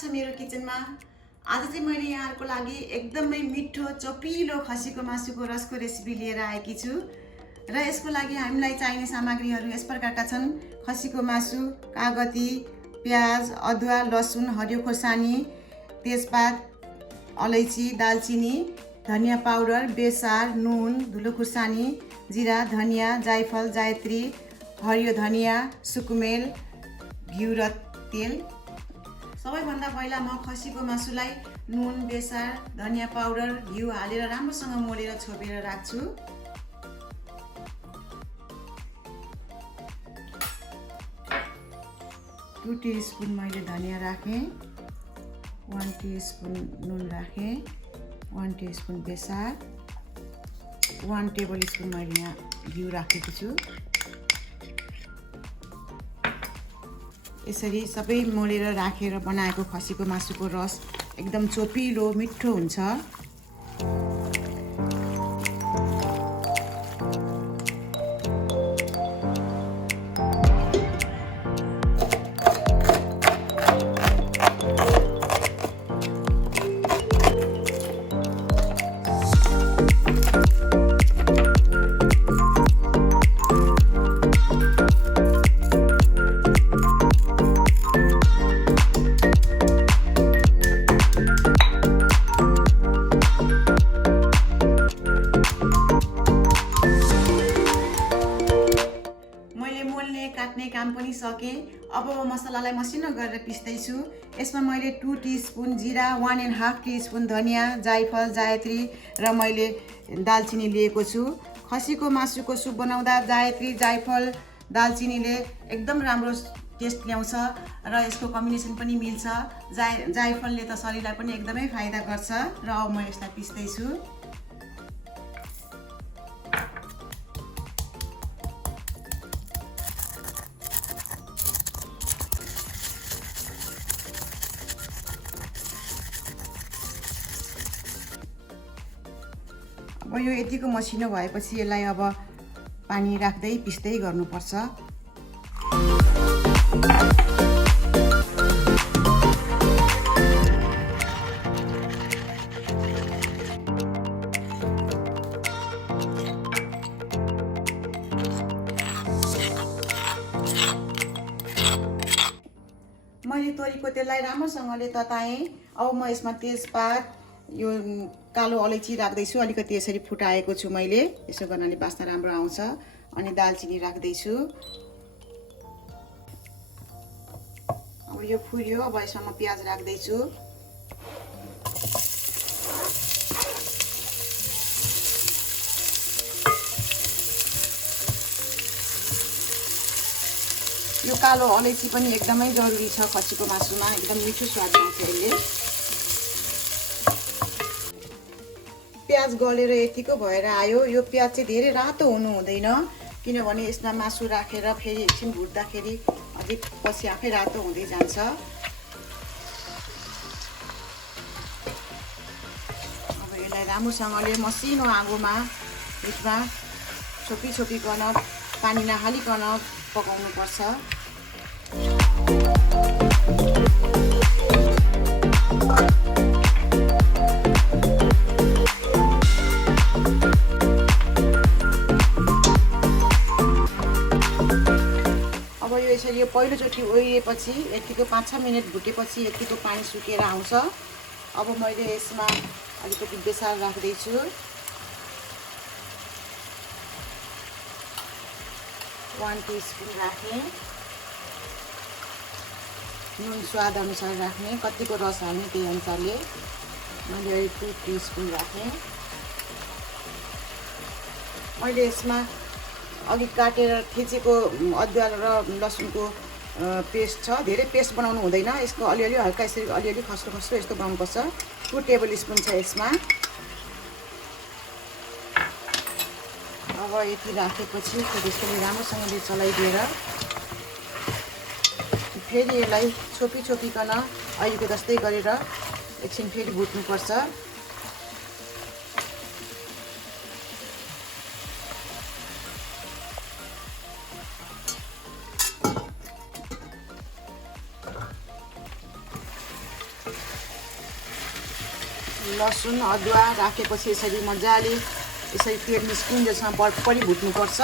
स्वागत छ मेरो किचनमा। आज चाहिँ मैले यहाँहरुको लागि एकदमै मिठो चपिलो खसीको मासुको रसको रेसिपी लिएर आएकी छु र यसको लागि हामीलाई चाहिने सामग्रीहरू यस प्रकारका छन्। खसीको मासु, कागती, प्याज, अदुवा, लसुन, हरियो खोर्सानी, तेजपात, अलैची, दालचिनी, धनिया पाउडर, बेसार, नुन, धुलो खुर्सानी, जिरा, धनिया, जायफल, जायत्री, हरियो धनिया, सुकुमेल, घिउ र तेल। सबैभन्दा पहिला म खसीको मासुलाई नुन, बेसार, धनिया पाउडर, घिउ हालेर राम्रोसँग मोलेर छोपेर राख्छु। टु टीस्पुन मैले धनिया राखेँ, 1 टीस्पुन नुन राखेँ, 1 टीस्पुन बेसार, 1 टेबल स्पुन मैले यहाँ घिउ राखेको छु। यसरी सबै मोलेर राखेर बनाएको खसीको मासुको रस एकदम चोपिलो मिठो हुन्छ। काट्ने काम पनि सके। अब म मसलालाई मसिनो गरेर पिस्दैछु। यसमा मैले 2 टीस्पुन जिरा, 1.5 टीस्पुन धनिया, जायफल, जायत्री र मैले दालचिनी लिएको छु। खसीको मासुको सुप बनाउँदा जायत्री, जायफल, दालचिनीले एकदम राम्रो टेस्ट ल्याउँछ र यसको कम्बिनेसन पनि मिल्छ। जायफलले त शरीरलाई पनि एकदमै फाइदा गर्छ र अब म यसलाई पिस्दैछु। अब यो यतिको मसिनो भएपछि यसलाई अब पानी राख्दै पिस्दै गर्नुपर्छ। मैले तोरीको तेललाई राम्रोसँगले तताएँ। अब म यसमा तेजपात, यो कालो अलैची राख्दैछु। अलिकति यसरी फुटाएको छु मैले, यसो गर्नाले बास्ना राम्रो आउँछ। अनि दालचिनी राख्दैछु। अब यो फुर्यो। अब यसमा म प्याज राख्दैछु। यो कालो अलैची पनि एकदमै जरुरी छ खसीको मासुमा, एकदम मिठो स्वाद आउँछ यसले। प्याज गलेर यतिको भएर आयो। यो प्याज चाहिँ धेरै रातो हुनु हुँदैन, किनभने यसमा मासु राखेर फेरि एकछिन भुट्दाखेरि अझै पछि आफै रातो हुँदै जान्छ। अब यसलाई राम्रोसँगले मसिनो आगोमा हिटमा छोपिकन पानी नहालिकन पकाउनु पर्छ। यो पहिलोचोटि ओइएपछि यतिको 5-6 मिनट भुटेपछि यतिको पानी सुकेर आउँछ। अब मैले यसमा अलिकति बेसार राख्दैछु। 1 टीस्पुन राखेँ। नुन स्वाद अनुसार राख्ने, कतिको रस हाल्ने त्यही अनुसारले। मैले 2 टीस्पुन राखेँ। मैले यसमा अघि काटेर थिचेको अदुवा र लसुनको पेस्ट छ। धेरै पेस्ट बनाउनु हुँदैन, यसको अलिअलि हल्का यसरी अलिअलि खस्रो खस्रो यस्तो बनाउनुपर्छ। 2 टेबल स्पुन छ यसमा। अब यति राखेपछि फेरि यसरी राम्रोसँगले चलाइदिएर फेरि यसलाई छोपिकन अहिलेको जस्तै गरेर एकछिन फेरि भुट्नुपर्छ। लसुन अदुवा राखेपछि यसरी मजाले यसरी तेल निस्किन्जेलसम्म परी भुट्नुपर्छ।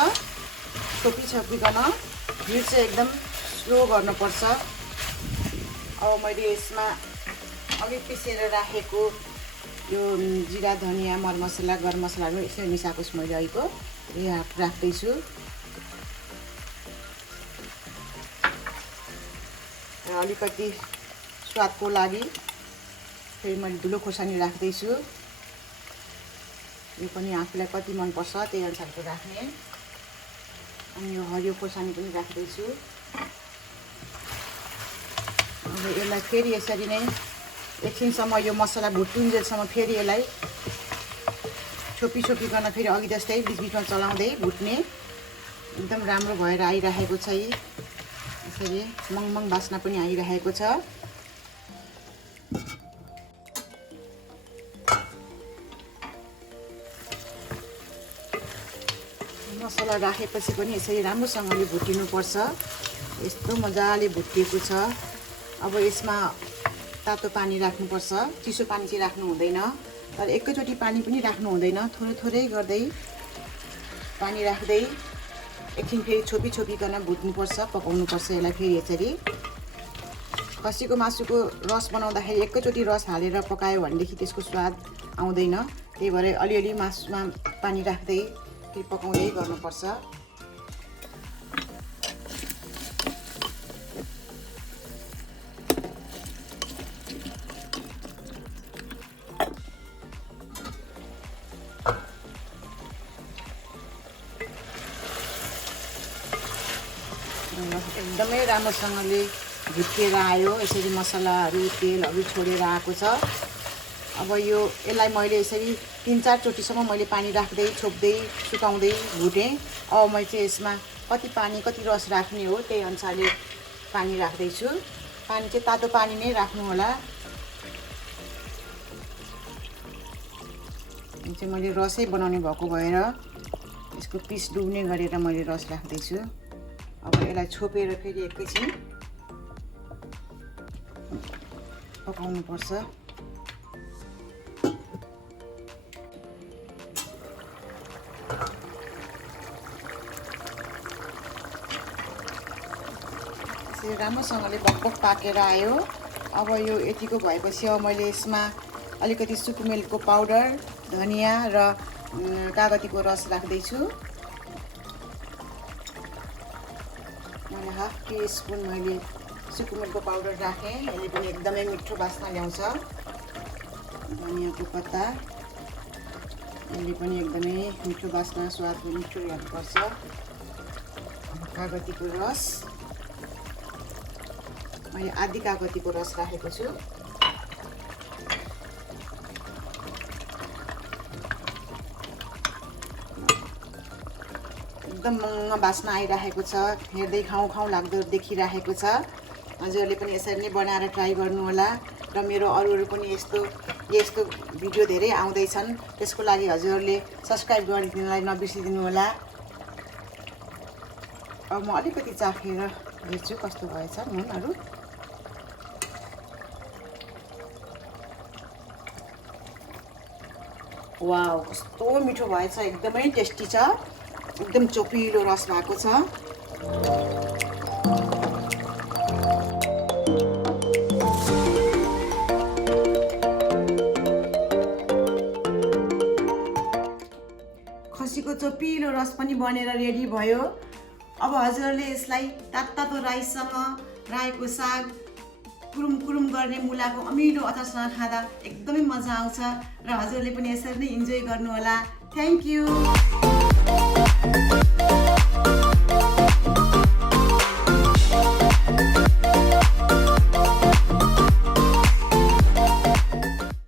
छोपिकन हिट चाहिँ एकदम स्लो गर्नुपर्छ। अब मैले यसमा अघि पिसेर राखेको यो जिरा धनिया मरमसला गरम मसलाहरू यसरी मिसाएको छु मैले अहिलेको यहाँ राख्दैछु। र अलिकति स्वादको लागि फेरि मैले धुलो खोर्सानी राख्दैछु। यो पनि आफूलाई कति मनपर्छ त्यही अनुसारको राख्ने। अनि यो हरियो खोर्सानी पनि राख्दैछु। अब यसलाई फेरि यसरी नै एकछिनसम्म यो मसला भुट्टिन्जेलसम्म फेरि यसलाई छोपिकन फेरि अघि जस्तै बिचबिचमा चलाउँदै भुट्ने। एकदम राम्रो भएर आइरहेको छ। यसरी मङमङ बास्ना पनि आइरहेको छ। मसला राखेपछि पनि यसरी राम्रोसँगले भुटिनुपर्छ। यस्तो मजाले भुटिएको छ। अब यसमा तातो पानी राख्नुपर्छ। चिसो पानी चाहिँ राख्नु हुँदैन। तर एकैचोटि पानी पनि राख्नु हुँदैन। थोरै गर्दै पानी राख्दै एकछिन फेरि छोपिकन भुट्नुपर्छ, पकाउनुपर्छ यसलाई। फेरि यसरी खसीको मासुको रस बनाउँदाखेरि एकैचोटि रस हालेर पकायो भनेदेखि त्यसको स्वाद आउँदैन। त्यही भएर अलिअलि मासुमा पानी राख्दै फेरि पकाउँदै गर्नुपर्छ। एकदमै राम्रोसँगले भुटिएर आयो। यसरी मसलाहरू तेलहरू छोडेर आएको छ। अब यसलाई मैले यसरी 3-4 चोटिसम्म मैले पानी राख्दै छोप्दै सुकाउँदै भुटेँ। अब मैले चाहिँ यसमा कति पानी कति रस राख्ने हो त्यही अनुसारले पानी राख्दैछु। पानी चाहिँ तातो पानी नै राख्नु होला। यो चाहिँ मैले रसै बनाउने भएको भएर यसको पिस डुब्ने गरेर मैले रस राख्दैछु। अब यसलाई छोपेर फेरि एकैछिन पकाउनुपर्छ। राम्रोसँगले बकबक पाकेर आयो। अब यो यतिको भएपछि अब मैले यसमा अलिकति सुकुमेलको पाउडर, धनिया र कागतीको रस राख्दैछु। मैले 1/2 टीस्पुन मैले सुकुमेलको पाउडर राखेँ। यसले पनि एकदमै मिठो बास्ना ल्याउँछ। धनियाको पत्ता यसले पनि एकदमै मिठो बास्ना स्वाद मिठो ल्याउनुपर्छ। कागतीको रस मैले आधी कागतीको रस राखेको छु। एकदम मङ्ग बास्ना आइरहेको छ। हेर्दै खाउँ लाग्दो देखिरहेको छ। हजुरहरूले पनि यसरी नै बनाएर ट्राई गर्नु होला। र मेरो अरू पनि यस्तो भिडियो धेरै आउँदैछन्। त्यसको लागि हजुरहरूले सब्स्क्राइब गरिदिनलाई नबिर्सिदिनु होला। अब म अलिकति चाखेर हेर्छु कस्तो भएछ नुनहरू। वाउ, कस्तो मिठो भएछ। एकदमै टेस्टी छ। एकदम चोपिलो रस भएको छ। खसीको चोपिलो रस पनि बनेर रेडी भयो। अब हजुरहरूले यसलाई तातो राइससँग, रायोको साग, कुरुम गर्ने मुलाको अमिलो अचारसँग खाँदा एकदमै मजा आउँछ। र हजुरहरूले पनि यसरी नै इन्जोय गर्नु होला। Thank you.